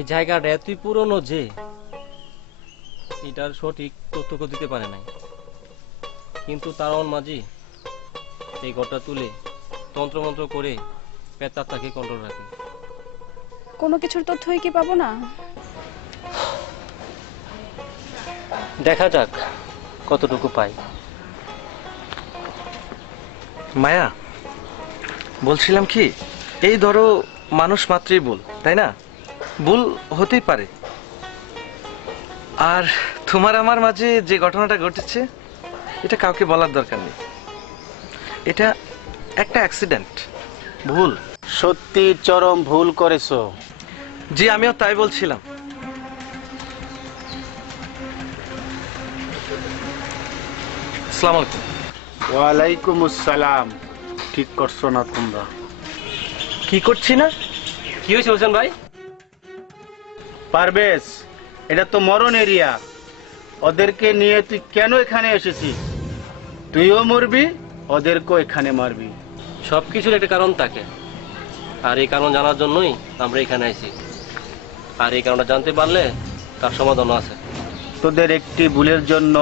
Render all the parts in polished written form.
এই জায়গাটা এতই পুরনো যে এটার সঠিক তথ্য দিতে পারে নাই, কিন্তু তারাওন মাঝি এই ঘরটা তুলে তন্ত্রমন্ত্র করে প্রেতাত্মাকে কন্ট্রোল রাখে। কোনো কিছুর তথ্যই কি পাবো না? দেখা যাক কতটুকু পাই। মায়া, বলছিলাম কি, এই ধরো মানুষ মাত্রই ভুল, তাই না? ভুল হতেই পারে। আর তোমার আমার মাঝে যে ঘটনাটা ঘটেছে এটা কাউকে বলার দরকার নেই। এটা একটা অ্যাক্সিডেন্ট, ভুল। সত্যি চরম ভুল করেছো। জি, আমিও তাই বলছিলাম। আসসালামু আলাইকুম। ওয়ালাইকুম আসসালাম। ঠিক করছো না তোমরা? কি করছি না? কি হয়েছে হোসেন ভাই? পারভেজ, এটা তো মরণ এরিয়া। ওদেরকে নিয়ে তুই কেন এখানে এসেছিস? তুইও মরবি, ওদেরকেও এখানে মারবি। সবকিছুর একটা কারণ থাকে, আর এই কারণ জানার জন্যই আমরা এখানে আইছি। আর এই কারণটা জানতে পারলে তার সমাধানও আছে। তোদের একটি ভুলের জন্য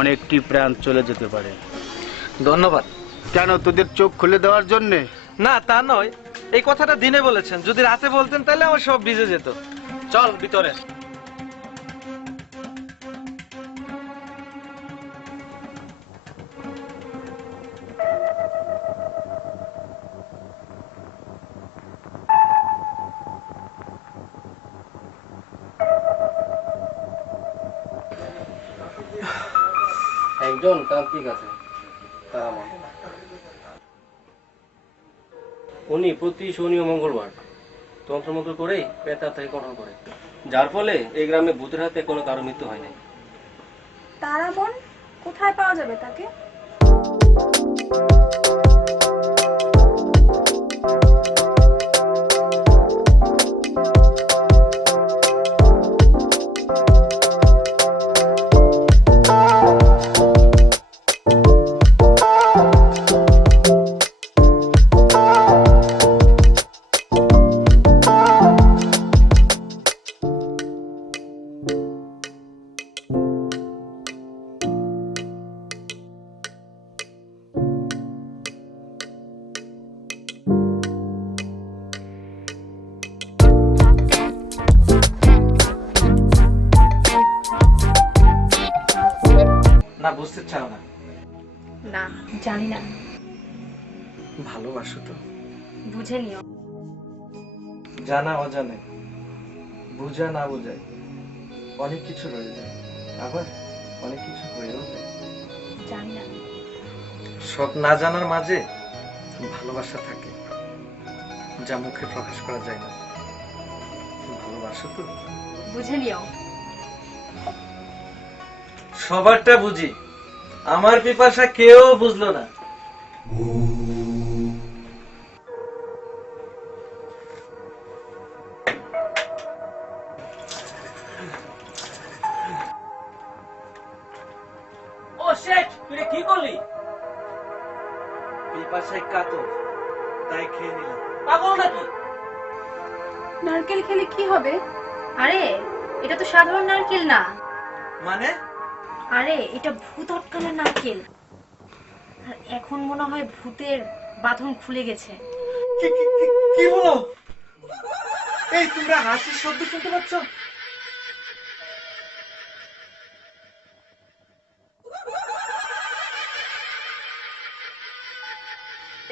অনেকটি প্রাণ চলে যেতে পারে। ধন্যবাদ। কেন, তোদের চোখ খুলে দেওয়ার জন্যে? না, তা নয়, এই কথাটা দিনে বলেছেন, যদি রাতে বলতেন তাহলে আমার সব ভিজে যেত। চল ভিতরে। একজন তান্ত্রিক আছে, তারামন। উনি প্রতি শনি ও মঙ্গলবার তন্ত্রমন্ত্র করেই প্রেতাত্মাকে কন্ট্রোল করে, যার ফলে এই গ্রামে ভূতের হাতে কোনো কারো মৃত্যু হয় নাই। তারামন কোথায় পাওয়া যাবে তাকে? না, বুঝতে চাও না? না, জানি না। ভালোবাসো তো? বুঝে নিও। জানা অজানে, বুঝা না বোঝায় অনেক কিছু রয়ে যায়, আবার অনেক কিছু হয়েও যায়। জানি না। সব না জানার মাঝে ভালোবাসা থাকে, যা মুখে প্রকাশ করা যায় না। ভালোবাসো তো? বুঝে নিও। সবারটা বুঝি, আমার পিপাসা কেউ বুঝলো না। ও শেট, তুই কি করলি? পিপাসায় কাতর, তাই খেয়ে নিলাম। পাগল নাকি? নারকেল খেলে কি হবে? আরে এটা তো সাধারণ নারকেল না। মানে? আরে এটা ভূত আটকানোর নারকেল। আর এখন মনে হয় ভূতের বাঁধন খুলে গেছে। কি বলো? এই, তোমরা হাসির শব্দ শুনতে পাচ্ছ?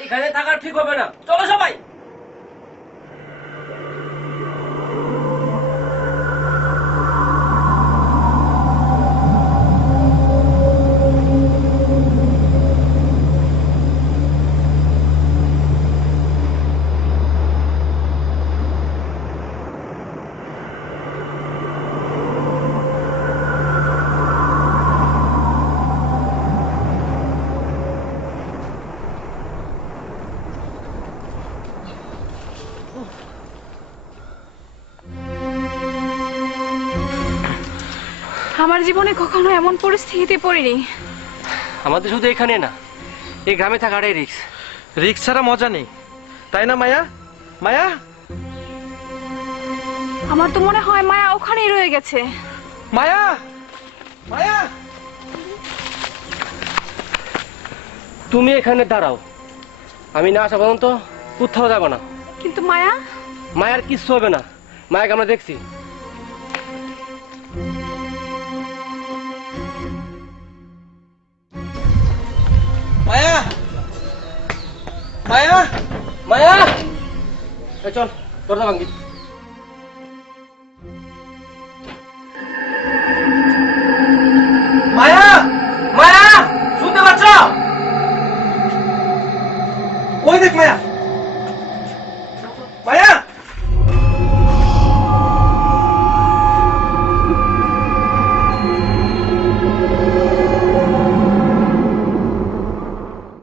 এখানে থাকা ঠিক হবে না, চলো সবাই। আমার জীবনে কখনো এমন পরিস্থিতিতে পড়িনি। আমাদের শুধু এখানে না, এই গ্রামে থাকাটাই রিস্ক। রিক্স ছাড়া মজা নেই, তাই না মায়া? মায়া, আমার তো মনে হয় মায়া ওখানেই রয়ে গেছে। মায়া, মায়া, তুমি এখানে দাঁড়াও, আমি না আসা পর্যন্ত কোথাও যাবো না। কিন্তু মায়া, মায়ার কিচ্ছু হবে না, মায়াকে আমরা দেখছি। মায়া, মায়া, মায়া, এই চল দরজা ভাঙ্গি। মায়া, মায়া, শুনতে পাচ্ছ? ওই দেখ মায়া।